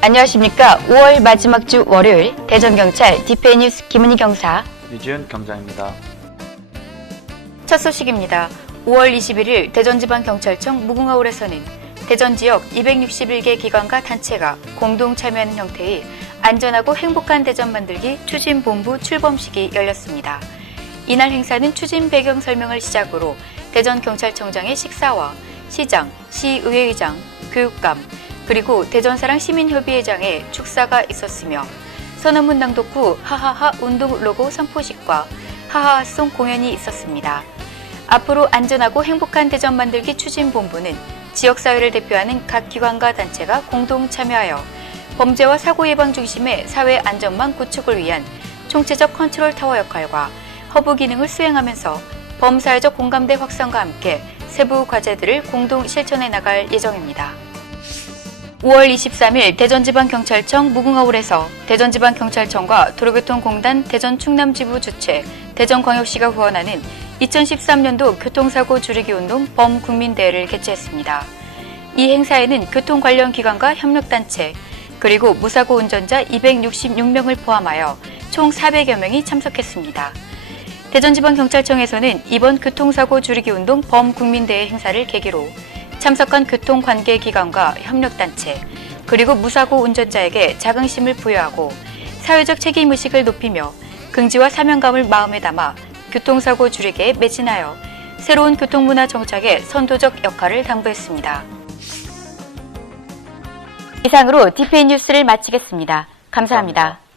안녕하십니까. 5월 마지막 주 월요일 대전경찰 디페이 뉴스 김은희 경사 유지은 경장입니다. 첫 소식입니다. 5월 21일 대전지방경찰청 무궁화홀에서는 대전 지역 261개 기관과 단체가 공동 참여하는 형태의 안전하고 행복한 대전 만들기 추진본부 출범식이 열렸습니다. 이날 행사는 추진 배경 설명을 시작으로 대전경찰청장의 식사와 시장, 시의회의장, 교육감, 그리고 대전사랑 시민협의회장의 축사가 있었으며 선언문 낭독 후 하하하 운동 로고 선포식과 하하송 공연이 있었습니다. 앞으로 안전하고 행복한 대전 만들기 추진본부는 지역사회를 대표하는 각 기관과 단체가 공동 참여하여 범죄와 사고 예방 중심의 사회 안전망 구축을 위한 총체적 컨트롤 타워 역할과 허브 기능을 수행하면서 범사회적 공감대 확산과 함께 세부 과제들을 공동 실천해 나갈 예정입니다. 5월 23일 대전지방경찰청 무궁화홀에서 대전지방경찰청과 도로교통공단 대전충남지부 주최 대전광역시가 후원하는 2013년도 교통사고 줄이기 운동 범국민대회를 개최했습니다. 이 행사에는 교통 관련 기관과 협력단체, 그리고 무사고 운전자 266명을 포함하여 총 400여 명이 참석했습니다. 대전지방경찰청에서는 이번 교통사고 줄이기 운동 범국민대회 행사를 계기로 참석한 교통관계기관과 협력단체, 그리고 무사고 운전자에게 자긍심을 부여하고 사회적 책임의식을 높이며 긍지와 사명감을 마음에 담아 교통사고 줄이기에 매진하여 새로운 교통문화 정착에 선도적 역할을 당부했습니다. 이상으로 디페이 뉴스를 마치겠습니다 감사합니다.